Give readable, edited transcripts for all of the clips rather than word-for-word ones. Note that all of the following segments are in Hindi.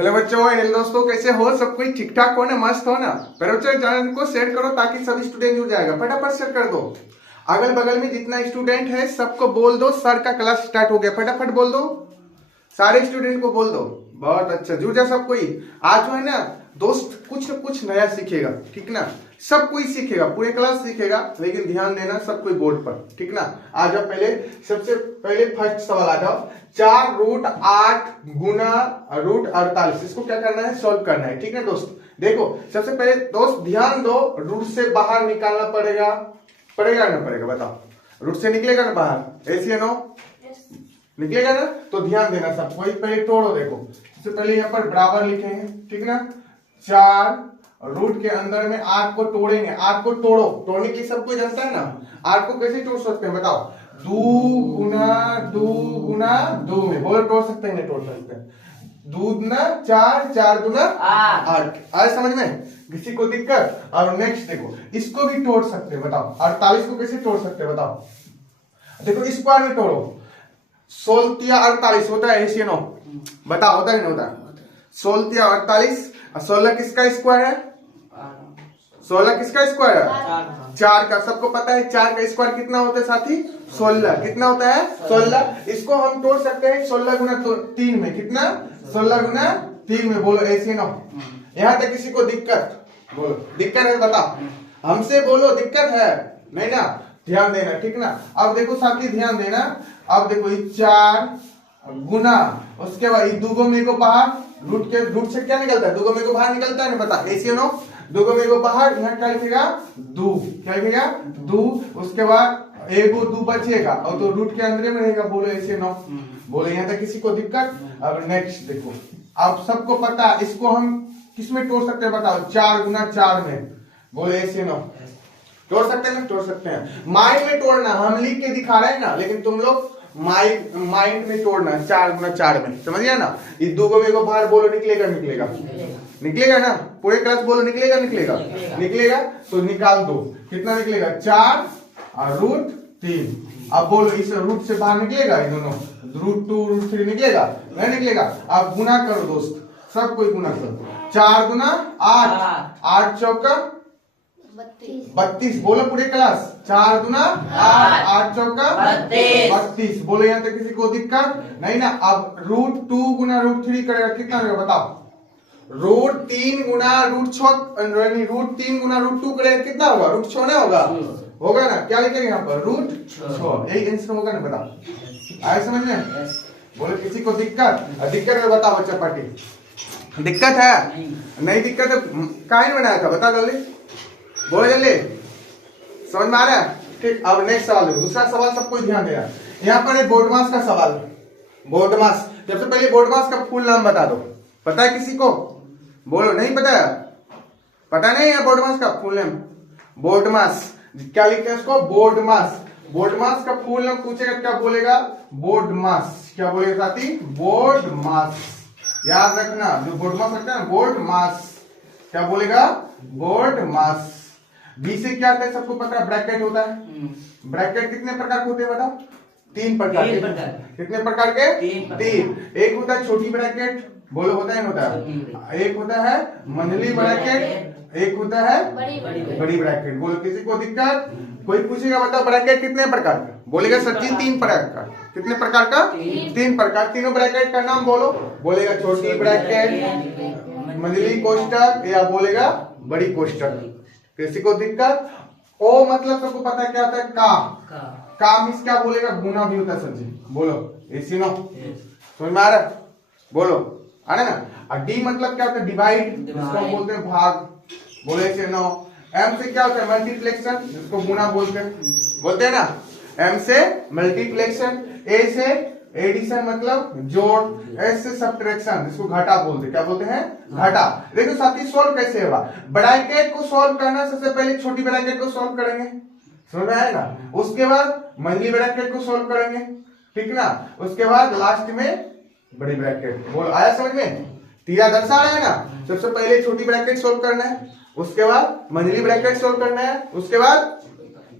हेलो बच्चों, हेलो दोस्तों, कैसे हो? सब कोई ठीक ठाक हो ना? मस्त हो ना? पर बच्चों चैनल को शेयर करो ताकि सभी स्टूडेंट जुड़ जाएगा। फटाफट शेयर कर दो। अगल बगल में जितना स्टूडेंट है सबको बोल दो सर का क्लास स्टार्ट हो गया। फटाफट बोल दो, सारे स्टूडेंट को बोल दो। बहुत अच्छा, जुड़ जा सब कोई। आज जो है ना दोस्त, कुछ न कुछ नया सीखेगा, ठीक ना? सब कोई सीखेगा, पूरे क्लास सीखेगा, लेकिन ध्यान देना सब कोई बोर्ड पर, ठीक ना? आ जाओ, पहले सबसे पहले फर्स्ट सवाल आ जाओ। 4√8 गुना √48, इसको क्या करना है? सॉल्व करना है, ठीक है दोस्त? देखो सबसे पहले दोस्त ध्यान दो, रूट से बाहर निकालना पड़ेगा। पड़ेगा ना पड़ेगा? बताओ, रूट से निकलेगा ना बाहर? ऐसी है नो? निकलेगा ना? तो ध्यान देना सब कोई। पहले तोड़ो, देखो सबसे पहले यहाँ पर बराबर लिखे हैं, ठीक ना? 4 रूट के अंदर में 8 को तोड़ेंगे। 8 को तोड़ो, तोड़ने की सब कोई जानता है ना? 8 को कैसे तोड़ सकते हैं बताओ? 2 गुना 2 में बोलो, तोड़ सकते हैं? नहीं तोड़ सकते हैं। 2 गुना 4, 4 गुना 8। आए समझ में? किसी को दिक्कत? और नेक्स्ट देखो, इसको भी तोड़ सकते हैं, बताओ 48 को कैसे तोड़ सकते हैं बताओ? देखो स्क्वायर में तोड़ो, 16 48 होता है, ऐसे नो? बताओ होता है नहीं होता? 16 48, 16 किसका स्क्वायर है? 16 किसका स्क्वायर है? 4 का। सबको पता है 4 का स्क्वायर कितना होता है साथी? 16। कितना होता है? 16। इसको हम तोड़ सकते हैं 16 गुना 3 में। कितना? 16 गुना 3 में। बोलो ऐसे नो? यहाँ तक किसी को दिक्कत? बोलो दिक्कत है बताओ, हमसे बोलो दिक्कत है नहीं ना? ध्यान देना, ठीक ना? अब देखो साथी ध्यान देना। अब देखो 4 गुना, उसके बाद 2 में को बाहर, रूट से क्या निकलता है? 2 में को बाहर निकलता है ना? बता ऐसे नो? 2 में को बाहर, यहाँ क्या लिखेगा? 2। क्या लिखेगा? 2। उसके बाद 2 बचेगा और तो रूट के अंदर में रहेगा। बोलो ऐसे नो? बोलो यहाँ तक किसी को दिक्कत? अब नेक्स्ट देखो, अब सबको पता इसको हम किसमें तोड़ सकते हैं बताओ? 4 गुना 4 में। बोलो ऐसे नो? तोड़ सकते हैं ना? तोड़ सकते हैं। माइंड में तोड़ना, हम लिख के दिखा रहे हैं ना, लेकिन तुम लोग माइंड में तोड़ना। 4 गुना 4 में, समझ गया ना? इस 2 को बाहर बोलो, निकलेगा? निकलेगा? निकलेगा ना? पूरे क्लास बोलो, निकलेगा? निकलेगा? निकलेगा तो निकाल दो। कितना निकलेगा? 4 और √3। अब बोलो इस रूट से बाहर निकलेगा? ये दोनों √2 √3 निकलेगा? नहीं निकलेगा? अब गुना करो दोस्त, सब कोई गुना करो। 4 गुना 8, 8 चौका 32। बोलो पूरे क्लास, 4 गुना 8, 8 चौका 32। बोलो यहाँ तक किसी को दिक्कत नहीं ना? अब √2 गुना √3 करेगा, कितना होगा बताओ? √3 गुना √3 गुना √2 करेगा, कितना होगा? √6 ना होगा? होगा ना? क्या लिखेंगे यहाँ पर? √6। यही आंसर होगा ना? बताओ, आए समझ में? बोलो किसी को दिक्कत? दिक्कत है बताओ बच्चा पार्टी। दिक्कत है? नहीं दिक्कत है? काहे बनाया था बता जल्दी, बोलो जल्दी। समझ में आ रहा है? ठीक। अब नेक्स्ट सवाल देखो, दूसरा सवाल सबको ध्यान देना। यहाँ पर बोर्ड मास का सवाल। बोर्ड मास, सबसे पहले बोर्ड मास का फुल नाम बता दो। पता है किसी को? बोलो नहीं पता है? पता नहीं है बोर्ड मास का फुल नेम? बोर्ड मास क्या लिखते हैं उसको? बोर्ड मास। बोर्ड मास का फुल नाम पूछेगा, क्या बोलेगा? बोर्ड मास। क्या बोलेगा साथी? बोर्ड मास। याद रखना, जो बोर्ड मास रखता है बोर्ड मास, क्या बोलेगा? बोर्ड मास। बी से क्या होता है सबको पता है? ब्रैकेट होता है। ब्रैकेट कितने प्रकार के होते हैं बताओ? 3 प्रकार के। कितने प्रकार के? 3। एक होता है छोटी ब्रैकेट, बोलो होता है होता है? एक होता है मंझली ब्रैकेट, एक होता है बड़ी ब्रैकेट। बोलो किसी को दिक्कत? कोई पूछेगा बताओ ब्रैकेट कितने प्रकार का? बोलेगा सर जी 3 प्रकार का। कितने प्रकार का? 3 प्रकार। तीनों ब्रैकेट का नाम बोलो। बोलेगा छोटी ब्रैकेट, मंझली कोष्टक, या बोलेगा बड़ी कोष्टक। किसी को दिक्कत? ओ मतलब सबको पता है क्या होता है? का मीन्स क्या बोलेगा? गुना भी होता है सर जी। बोलो ऐसी नो? समझ में आ रहा है? बोलो आ रहा है ना? और डी मतलब क्या होता है? डिवाइड, जिसको हम बोलते हैं भाग। बोले ऐसे नो? एम से क्या होता है? मल्टीप्लेक्शन, जिसको गुना बोलते हैं ना? एम से मल्टीप्लेक्शन। ए से एडिशन मतलब जोड़। एस से सब्ट्रैक्शन, जिसको घटा बोलते हैं। क्या बोलते हैं? घटा। देखो साथी सोल्व कैसे होगा? ब्रैकेट को सोल्व करना, सबसे पहले छोटी ब्रैकेट को सोल्व करेंगे, समझ में आएगा? उसके बाद मंझली ब्रैकेट को सोल्व करेंगे, ठीक ना? उसके बाद लास्ट में बड़ी ब्रैकेट। बोलो आया समझ में? तीरा दर्शा रहा है ना? सबसे पहले छोटी ब्रैकेट सोल्व करना है, उसके बाद मंझली ब्रैकेट सोल्व करना है, उसके बाद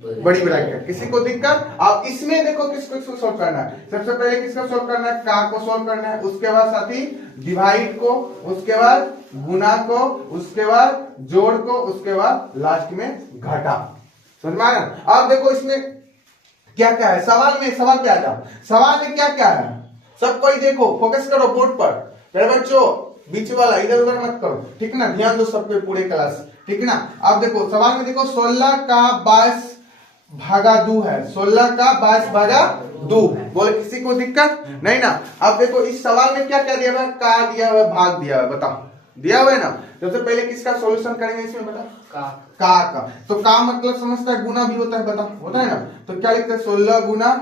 बड़ी ब्रैकेट। किसी को दिक्कत? अब इसमें देखो किसको सोल्व करना है। सबसे पहले किसका सोल्व करना है? का को सोल्व करना है। उसके बाद साथी डिवाइड को, उसके बाद गुना को, उसके बाद जोड़ को, उसके बाद लास्ट में घटा। समझ में आया? अब देखो इसमें क्या क्या है। सवाल पे आ जाओ। सवाल में क्या क्या है सब कोई देखो, फोकस करो बोर्ड पर। मेरे बच्चों बीच वाला इधर उधर मत करो, ठीक ना? ध्यान दो सब पे पूरे क्लास, ठीक ना? अब देखो सवाल में देखो 16 का 22 भागा 2 है। 16 का 22 भागा 2। बोले किसी को दिक्कत नहीं ना? अब देखो इस सवाल में क्या क्या दिया हुआ है? का दिया हुआ है, भाग दिया हुआ है। बताओ दिया हुआ है ना? सबसे पहले किसका सॉल्यूशन करेंगे इसमें? बताओ का। तो का मतलब समझता है गुना भी होता है। बताओ होता है ना? तो क्या लिखते हैं? 16 गुना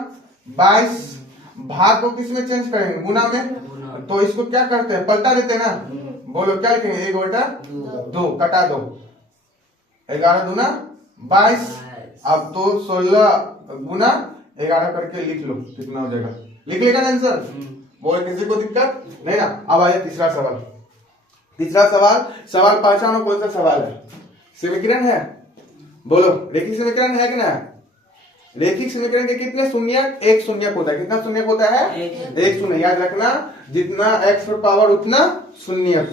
22। भाग को किस में चेंज करेंगे? गुना में। तो इसको क्या करते हैं? पलटा देते हैं ना। बोलो क्या लिखेंगे? 1 बटा 2 कटा दो। 11 दूना 22। अब तो 16 गुना 11 करके लिख लो, कितना हो जाएगा? लिख लेगा ना आंसर? बोले किसी को दिक्कत नहीं ना? अब आया तीसरा सवाल। सवाल पहचानो कौन सा सवाल है? समीकरण है। बोलो रेखिक समीकरण है कि ना? रेखिक समीकरण के कितने शून्यक? एक शून्यक होता है। कितना शून्यक होता है? एक शून्य। याद रखना, जितना x पर पावर उतना शून्यक।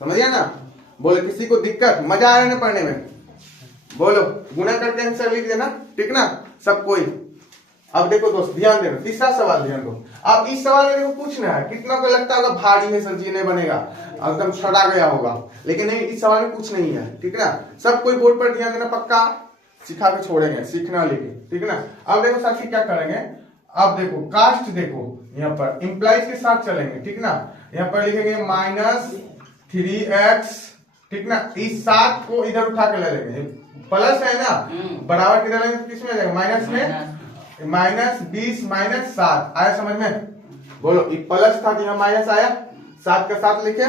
समझ गया ना? बोले किसी को दिक्कत? मजा आ रहा है ना पढ़ने में? बोलो गुना करके आंसर लिख देना, ठीक ना? सब कोई। अब देखो दोस्त ध्यान देना, तीसरा सवाल ध्यान दो। अब इस सवाल में देखो पूछना है, कितना को लगता होगा भारी है सर जी, नहीं बनेगा, एकदम छड़ा गया होगा। लेकिन नहीं, इस सवाल में कुछ नहीं है, ठीक ना? सब कोई बोर्ड पर ध्यान देना, पक्का सिखा के छोड़ेंगे, सीखना लेके, ठीक ना? अब देखो साथी क्या करेंगे। अब देखो कास्ट देखो, यहाँ पर इंप्लाइज के साथ चलेंगे, ठीक ना? यहाँ पर लिखेंगे -3x, ठीक ना? इस 7 को इधर उठा के ले लेंगे, प्लस है ना, बराबर किधर लेंगे? किस में जाएगा? माइनस में। -20 -7 आया समझ में? बोलो प्लस था, यहाँ माइनस आया, 7 का 7 लिखे।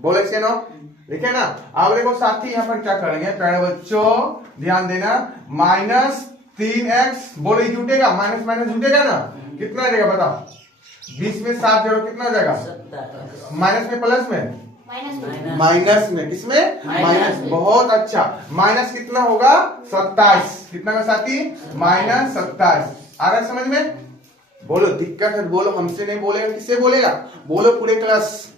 बोलो इसके नो लिखे ना? अब देखो साथी यहाँ पर क्या करेंगे प्यारे बच्चों, ध्यान देना। -3x, बोलो ये जुटेगा, माइनस माइनस जुटेगा ना? कितना आ जाएगा बताओ? 20 में 7 जोड़ो, कितना हो जाएगा? माइनस में प्लस में? माइनस में। किसमें? माइनस। बहुत अच्छा। माइनस कितना होगा? 27। कितना का साथी? -27। आ रहा है समझ में? बोलो दिक्कत है? बोलो हमसे नहीं बोलेगा, किससे बोलेगा? बोलो पूरे क्लास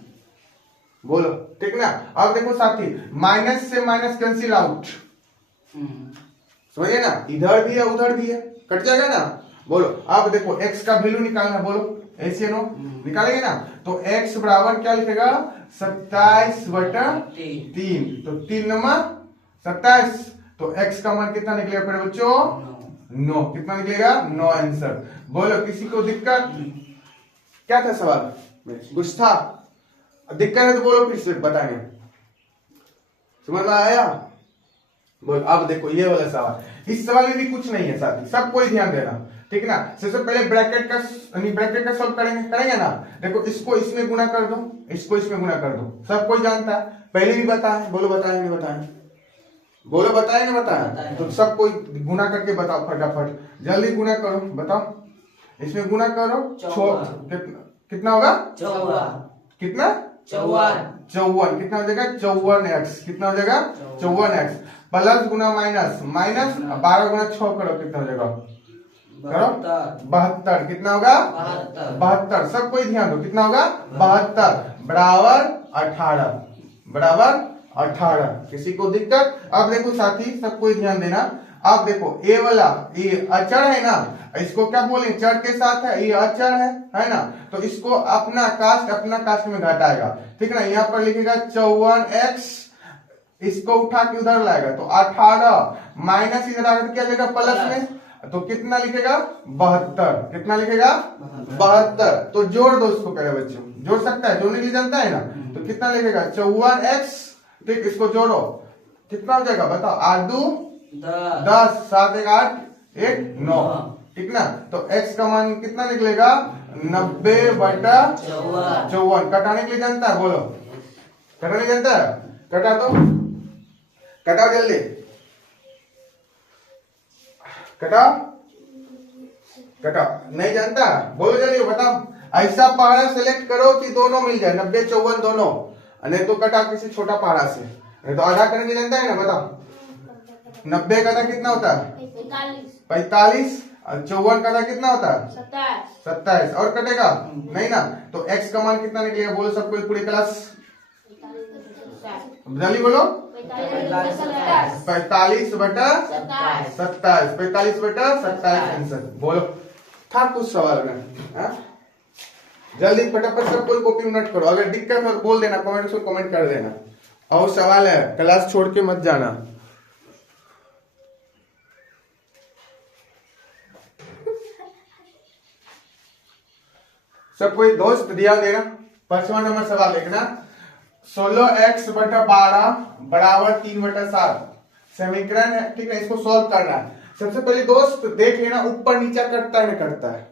बोलो, ठीक ना? अब देखो साथी, माइनस से माइनस कैंसिल आउट, समझिए ना? इधर भी है उधर भी है, कट जाएगा ना? बोलो अब देखो x का वैल्यू निकालना, बोलो ऐसे नो निकालेंगे ना? तो x बराबर क्या लिखेगा? 27/3। तो 3 नंबर 27। तो x का मान कितना निकलेगा मेरे बच्चों? 9। कितना निकलेगा? 9 आंसर। बोलो किसी को दिक्कत? क्या था सवाल? कुछ था? दिक्कत है तो बोलो, फिर से बताएंगे। समझ में आया? बोल। अब देखो ये वाला सवाल, इस सवाल में भी कुछ नहीं है साथी, सब कोई ध्यान देना, ठीक ना? सबसे पहले ब्रैकेट का सॉल्व करेंगे ना? देखो इसको इसमें गुना कर दो, इसको इसमें गुना कर दो, सब कोई जानता है, पहले भी बताया। बोलो बताए नहीं बताए? बोलो बताए नहीं बताए? तो सब कोई गुना करके बताओ फटाफट, जल्दी गुना करो, बताओ। इसमें गुना करो, कितना होगा? कितना? 54। कितना हो जाएगा? 54x। कितना हो जाएगा? 54x। प्लस गुना माइनस, 12 गुना 6 करो, कितना हो जाएगा? करो 72। कितना होगा? 72। सब कोई ध्यान दो, कितना होगा? 72 बराबर 18। किसी को दिक्कत? अब देखो साथी सब कोई ध्यान देना। अब देखो ए वाला, ये अचर है ना, इसको क्या बोलेंगे? चर के साथ है, ये अचर है ना? तो इसको अपना कास्ट में घटाएगा, ठीक ना? यहाँ पर लिखेगा 54x, इसको उठा के उधर लाएगा तो 18, माइनस इधर आकर क्या लिखेगा? प्लस में। तो कितना लिखेगा? 72। कितना लिखेगा? 72। तो जोड़ दो उसको, पहले बच्चों जोड़ सकता है, जोड़ने के लिए जानता है ना? तो कितना लिखेगा? 54x, ठीक, इसको जोड़ो, कितना हो जाएगा बताओ? 8 2 10, 7 1 8 1 9, ठीक ना? तो x का मान कितना निकलेगा? 90/54। कटाने के लिए जानता है? बोलो कटाने जानता है? कटा दो, कटाओ जल्दी, कटाओ। नहीं जानता? बोलो जल्दी बताओ। ऐसा पहाड़ा सेलेक्ट करो कि दोनों मिल जाए, 90 54 दोनों, नहीं तो कटा किसी छोटा पहाड़ा से, नहीं तो आधा करने जानता है ना? बताओ 90 का आधा कितना होता है? 45। और 54 का आधा कितना होता है? 27। और कटेगा नहीं ना, तो x का मान कितना निकलेगा? बोलो सबको पूरी क्लास, जल्दी बोलो। 45 बटा 27, 45 बटा 27 आंसर। बोलो था कुछ सवाल में? जल्दी फटाफट सब कोई कॉपी नोट करो, अगर दिक्कत हो तो बोल देना, कमेंट में कमेंट कर देना। और सवाल है, क्लास छोड़ के मत जाना। सब कोई दोस्त ध्यान देना। 5वां नंबर सवाल लिखना, 16x बटा 12 बराबर 3 बटा 7 समीकरण है, ठीक है। इसको सॉल्व करना है। सबसे पहले दोस्त देख लेना, ऊपर नीचा कटता है, कटता है,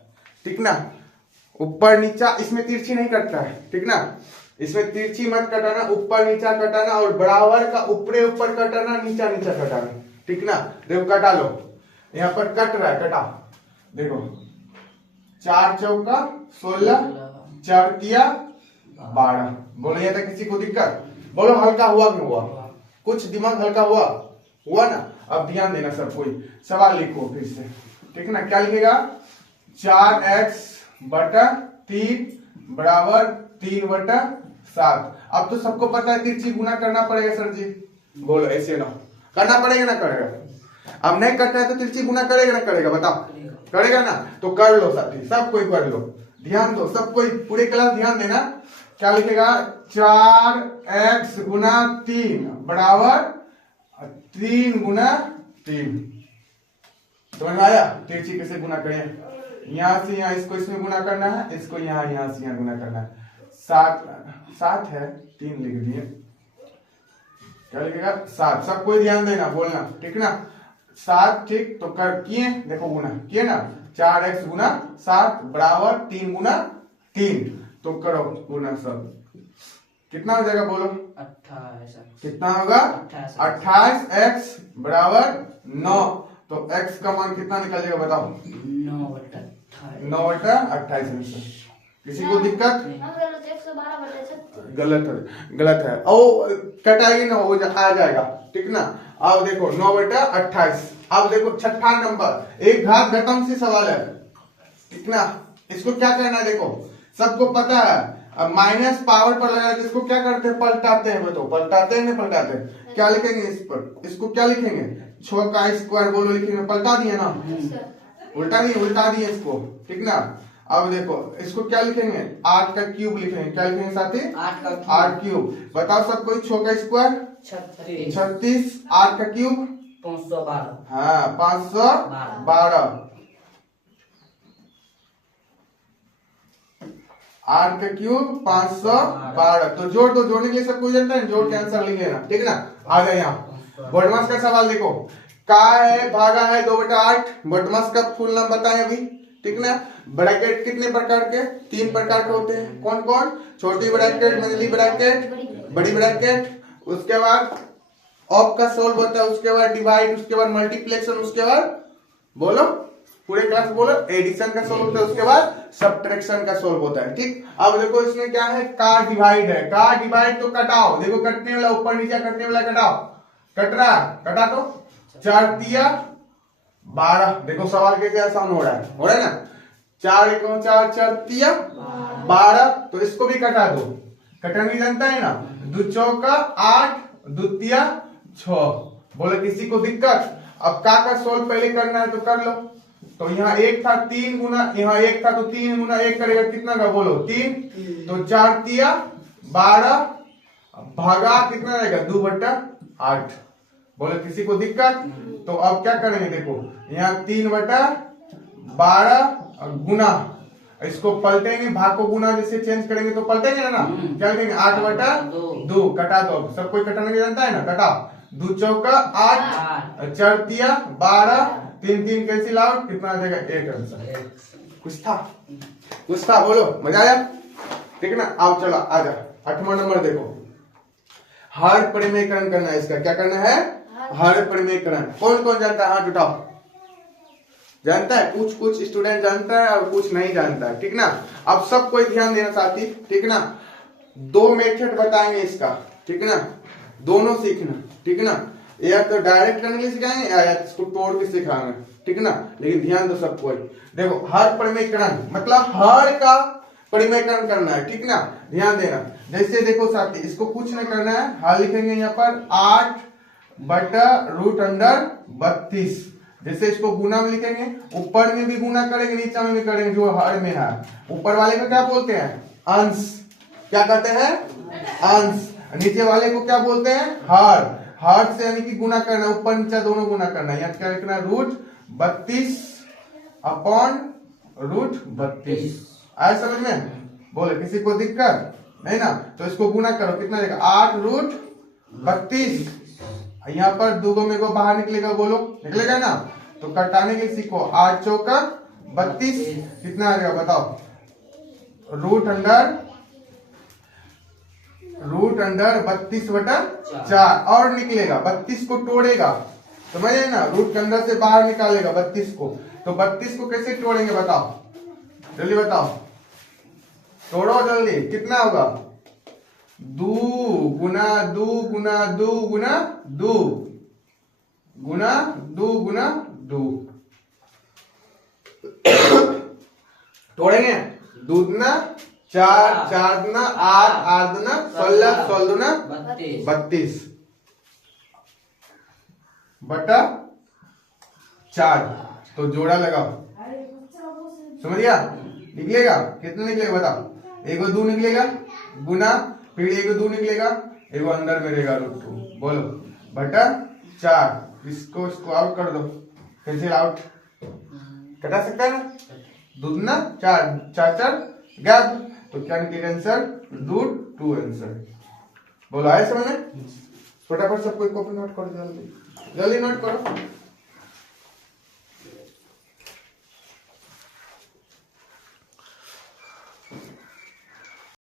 ठीक ना। ऊपर नीचा, इसमें तिरछी नहीं कटता है, ठीक ना। इसमें तिरछी मत कटाना, ऊपर नीचा कटाना, और बराबर का ऊपरे ऊपर कटाना, नीचा नीचा कटाना, ठीक ना। देखो कटा लो, यहाँ पर कट रहा है, कटा देखो। 4 चौका 16, 4 तिया 12। बोलो यहाँ तक किसी को दिक्कत? बोलो हल्का हुआ क्यों हुआ? कुछ दिमाग हल्का हुआ? हुआ ना। अब ध्यान देना सब कोई, सवाल लिखो फिर से, ठीक ना। क्या लिखेगा? 4x बटा 3 बराबर 3 बटा 7। अब तो सबको पता है तिरछी गुना करना पड़ेगा सर जी। बोलो ऐसे ना करना पड़ेगा ना करेगा? अब नहीं करता है तो तिरछी गुना करेगा ना करेगा? बताओ करेगा ना। तो कर लो साथी, सब कोई कर लो, ध्यान दो सब कोई, पूरी क्लास ध्यान देना। क्या लिखेगा? 4x गुना 3 बराबर 3 गुना 3। समझ में आया? तिरछी कैसे गुना करें? यहां से यहां इसको इसमें गुना करना है, इसको यहां से यहां गुना करना है। 7 है, 3 लिख दिए। क्या लिखेगा? 7। सब कोई ध्यान देना, बोलना, ठीक ना। 7, ठीक। तो कर किए, देखो गुना किए ना। 4x गुना 7 बराबर 3 गुना 3। तो करो गुना सब, कितना हो जाएगा? बोलो 28। कितना होगा? 28x बराबर 9। तो x का मान कितना निकल जाएगा? बताओ। 9 बटा 28 आंसर। किसी को दिक्कत? गलत है। ओ कटाएगी ना, हो आ जाएगा, ठीक ना। अब देखो 9 बटा 28। अब देखो छठा नंबर, एक घात घटम से सवाल है, ठीक ना। इसको क्या करना है? देखो सबको पता है, अब माइनस पावर पर लगा, इसको क्या करते हैं? पलटाते हैं। बताओ पलटाते हैं नहीं पलटाते? क्या लिखेंगे इस पर? इसको क्या लिखेंगे? 6 का स्क्वायर बोलो लिखेंगे, पलटा दिए ना, उल्टा दिए इसको, ठीक ना। अब देखो इसको क्या लिखेंगे? 8 का क्यूब लिखेंगे। क्या लिखेंगे साथी? 8 क्यूब। बताओ सब कोई, 6 का स्क्वायर 36, 8 का क्यूब 512। हाँ 512। 8 का क्यूब 512। तो जोड़ दो, जोड़ने के लिए सब कोई जानता है, जोड़ के आंसर लिख लेना, ठीक ना। आ गया यहाँ बॉडमास का सवाल देखो, का है भागा है 2 बटा 8। बॉडमास का फुल नाम बताएं अभी, ठीक ना। ब्रैकेट कितने प्रकार के? 3 प्रकार के होते हैं। कौन कौन? छोटी ब्रैकेट, मंझली ब्रैकेट, बड़ी ब्रैकेट। उसके बाद ऑफ का सोल्व होता है, उसके बाद डिवाइड, उसके बाद मल्टीप्लेक्शन, उसके बाद बोलो पूरे क्लास बोलो एडिशन का सोल्व होता है, उसके बाद सब्ट्रैक्शन का सोल्व होता है, ठीक। अब देखो इसमें क्या है? का डिवाइड है। का डिवाइड तो कटाओ, देखो कटने वाला ऊपर नीचे कटने वाला कटाओ, कट रहा, कटा दो। 4 तिया 12। देखो सवाल कैसे आसान हो रहा है ना। 4 1 4, 4 तिया 12। तो इसको भी कटा दो, कटन भी जानता है ना। 2 चौका 8, 2 तिया 6। बोले किसी को दिक्कत? अब का सोल्व पहले करना है तो कर लो। तो यहाँ 1 था 3 गुना, यहाँ 1 था तो 3 गुना 1 करेगा कितना का? बोलो 3। तो 4 तिया 12 भागा कितना रहेगा? 2 बटा 8। बोले किसी को दिक्कत? तो अब क्या करेंगे? देखो यहाँ 3 बटा 12 गुना, इसको पलटेंगे, भाग को गुना जैसे चेंज करेंगे तो पलटेंगे ना। क्या लिखेंगे? 8 बटा 2। कटा दो, सब कोई कटाने के जानता है ना, कटा। 2 चौका 8, 4 तिया 12, 3 3 कैंसिल आउट, कितना आ जाएगा? 1 आंसर। कुछ था बोलो, मजा आया, ठीक ना। अब चलो आजा 8वां नंबर देखो, हर परिमेयकरण करना है इसका। क्या करना है? हर परिमेयकरण। कौन कौन जानता है? हाथ उठाओ। जानता है? कुछ स्टूडेंट जानता है और कुछ नहीं जानता है, ठीक ना। अब सब कोई ध्यान देना साथी, ठीक ना। 2 मेथड बताएंगे इसका, ठीक ना, दोनों सीखना, ठीक ना। या तो डायरेक्ट करने के लिए सिखाएंगे या इसको तोड़ के सिखाएंगे, ठीक है ना। लेकिन ध्यान दो सबको, देखो हर परिमेयकरण मतलब हर का परिमेयकरण करना है, ठीक ना। ध्यान देना, जैसे देखो साथी, इसको कुछ नहीं करना है, हर लिखेंगे यहाँ पर 8/√32। जैसे इसको गुना में लिखेंगे, ऊपर में भी गुना करेंगे, नीचे में भी करेंगे, जो हर में है। ऊपर वाले को क्या बोलते हैं? अंश। क्या कहते हैं? अंश। नीचे वाले को क्या बोलते हैं? हर। हर से यानी कि गुना करना, ऊपर नीचे दोनों गुना करना। यहाँ क्या लिखना? √32/√32। आया समझ में? बोले किसी को दिक्कत नहीं ना? तो इसको गुना करो, कितना देगा? 8√32। यहाँ पर दो में को बाहर निकलेगा, बोलो निकलेगा ना? तो कटाने के सीखो। 8 चौका 32, कितना आ गया बताओ? √32/4 और निकलेगा। 32 को तोड़ेगा, समझे ना? रूट के अंदर से बाहर निकालेगा 32 को। तो 32 को कैसे तोड़ेंगे बताओ, जल्दी बताओ, तोड़ो जल्दी। कितना होगा? 2 गुना 2 गुना 2 गुना 2 गुना 2 गुना 2। तोड़ेंगे। 2 दूना 4, 4 दूना 8, 8 दूना 16, 16 दूना 32 बटा 4। तो जोड़ा लगाओ, समझ गया? निकलेगा कितना? निकलेगा बताओ? एगो 2 निकलेगा, गुना, फिर एगो 2 निकलेगा, एगो अंदर में रहेगा √2, बोलो बटा 4। इसको आउट कर दो, कैंसिल आउट, कटा सकता है ना? 2 दूना 4, 4 4 गैप, तो क्या निकलेगा आंसर? √2 आंसर। बोलो आया समझ में? फटाफट सबको कॉपी नोट करो, जल्दी जल्दी नोट करो।